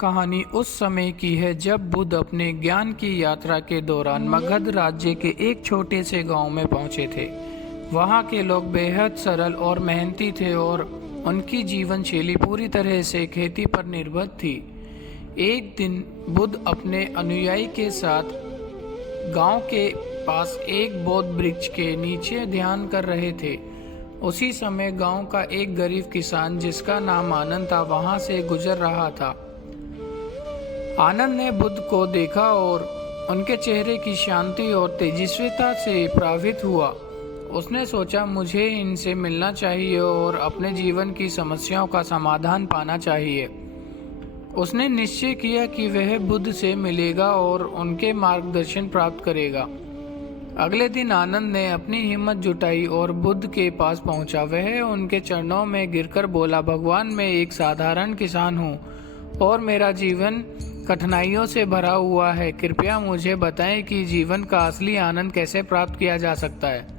कहानी उस समय की है जब बुद्ध अपने ज्ञान की यात्रा के दौरान मगध राज्य के एक छोटे से गांव में पहुंचे थे। वहां के लोग बेहद सरल और मेहनती थे और उनकी जीवन शैली पूरी तरह से खेती पर निर्भर थी। एक दिन बुद्ध अपने अनुयायी के साथ गांव के पास एक बौद्ध वृक्ष के नीचे ध्यान कर रहे थे। उसी समय गांव का एक गरीब किसान जिसका नाम आनंद था वहां से गुजर रहा था। आनंद ने बुद्ध को देखा और उनके चेहरे की शांति और तेजस्विता से प्रभावित हुआ। उसने सोचा मुझे इनसे मिलना चाहिए और अपने जीवन की समस्याओं का समाधान पाना चाहिए। उसने निश्चय किया कि वह बुद्ध से मिलेगा और उनके मार्गदर्शन प्राप्त करेगा। अगले दिन आनंद ने अपनी हिम्मत जुटाई और बुद्ध के पास पहुंचा। वह उनके चरणों में गिरकर बोला, भगवान, मैं एक साधारण किसान हूं और मेरा जीवन कठिनाइयों से भरा हुआ है। कृपया मुझे बताएं कि जीवन का असली आनंद कैसे प्राप्त किया जा सकता है।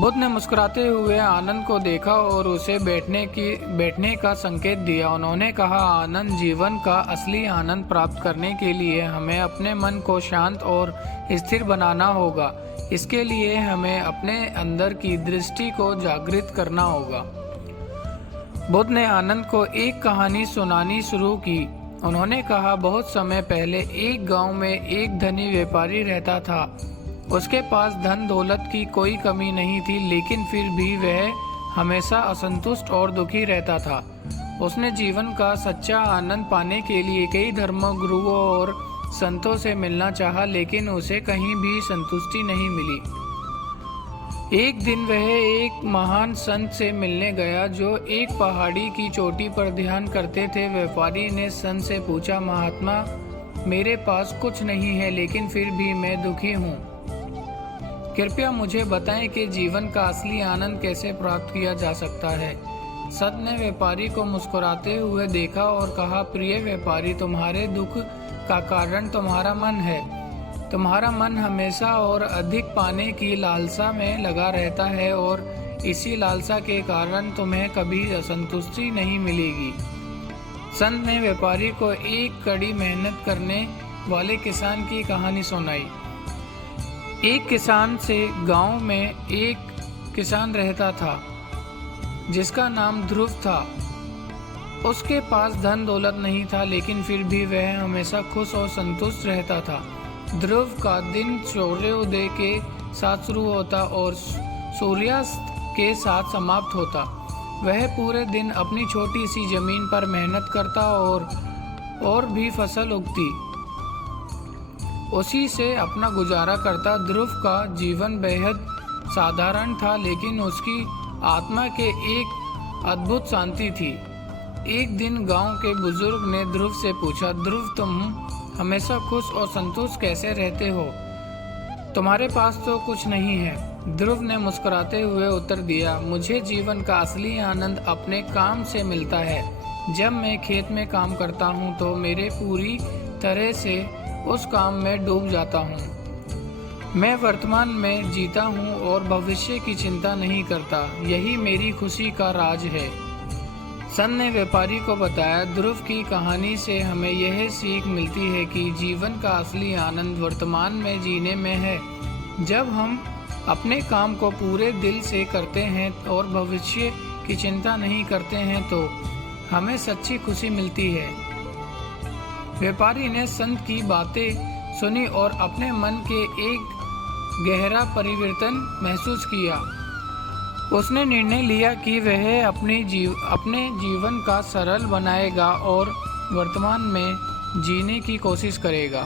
बुद्ध ने मुस्कुराते हुए आनंद को देखा और उसे बैठने का संकेत दिया। उन्होंने कहा, आनंद, जीवन का असली आनंद प्राप्त करने के लिए हमें अपने मन को शांत और स्थिर बनाना होगा। इसके लिए हमें अपने अंदर की दृष्टि को जागृत करना होगा। बुद्ध ने आनंद को एक कहानी सुनानी शुरू की। उन्होंने कहा, बहुत समय पहले एक गांव में एक धनी व्यापारी रहता था। उसके पास धन दौलत की कोई कमी नहीं थी, लेकिन फिर भी वह हमेशा असंतुष्ट और दुखी रहता था। उसने जीवन का सच्चा आनंद पाने के लिए कई धर्मगुरुओं और संतों से मिलना चाहा, लेकिन उसे कहीं भी संतुष्टि नहीं मिली। एक दिन वह एक महान संत से मिलने गया जो एक पहाड़ी की चोटी पर ध्यान करते थे। व्यापारी ने संत से पूछा, महात्मा, मेरे पास कुछ नहीं है लेकिन फिर भी मैं दुखी हूँ। कृपया मुझे बताएं कि जीवन का असली आनंद कैसे प्राप्त किया जा सकता है। संत ने व्यापारी को मुस्कुराते हुए देखा और कहा, प्रिय व्यापारी, तुम्हारे दुख का कारण तुम्हारा मन है। तुम्हारा मन हमेशा और अधिक पाने की लालसा में लगा रहता है और इसी लालसा के कारण तुम्हें कभी असंतुष्टि नहीं मिलेगी। संत ने व्यापारी को एक कड़ी मेहनत करने वाले किसान की कहानी सुनाई। एक किसान से गांव में एक किसान रहता था जिसका नाम ध्रुव था। उसके पास धन दौलत नहीं था, लेकिन फिर भी वह हमेशा खुश और संतुष्ट रहता था। ध्रुव का दिन सूर्योदय के साथ शुरू होता और सूर्यास्त के साथ समाप्त होता। वह पूरे दिन अपनी छोटी सी जमीन पर मेहनत करता और भी फसल उगती, उसी से अपना गुजारा करता। ध्रुव का जीवन बेहद साधारण था, लेकिन उसकी आत्मा के एक अद्भुत शांति थी। एक दिन गांव के बुजुर्ग ने ध्रुव से पूछा, ध्रुव, तुम हमेशा खुश और संतुष्ट कैसे रहते हो? तुम्हारे पास तो कुछ नहीं है। ध्रुव ने मुस्कुराते हुए उत्तर दिया, मुझे जीवन का असली आनंद अपने काम से मिलता है। जब मैं खेत में काम करता हूँ तो मेरे पूरी तरह से उस काम में डूब जाता हूँ। मैं वर्तमान में जीता हूँ और भविष्य की चिंता नहीं करता। यही मेरी खुशी का राज है। संत ने व्यापारी को बताया, ध्रुव की कहानी से हमें यह सीख मिलती है कि जीवन का असली आनंद वर्तमान में जीने में है। जब हम अपने काम को पूरे दिल से करते हैं और भविष्य की चिंता नहीं करते हैं तो हमें सच्ची खुशी मिलती है। व्यापारी ने संत की बातें सुनी और अपने मन के एक गहरा परिवर्तन महसूस किया। उसने निर्णय लिया कि वह अपने जीवन का सरल बनाएगा और वर्तमान में जीने की कोशिश करेगा।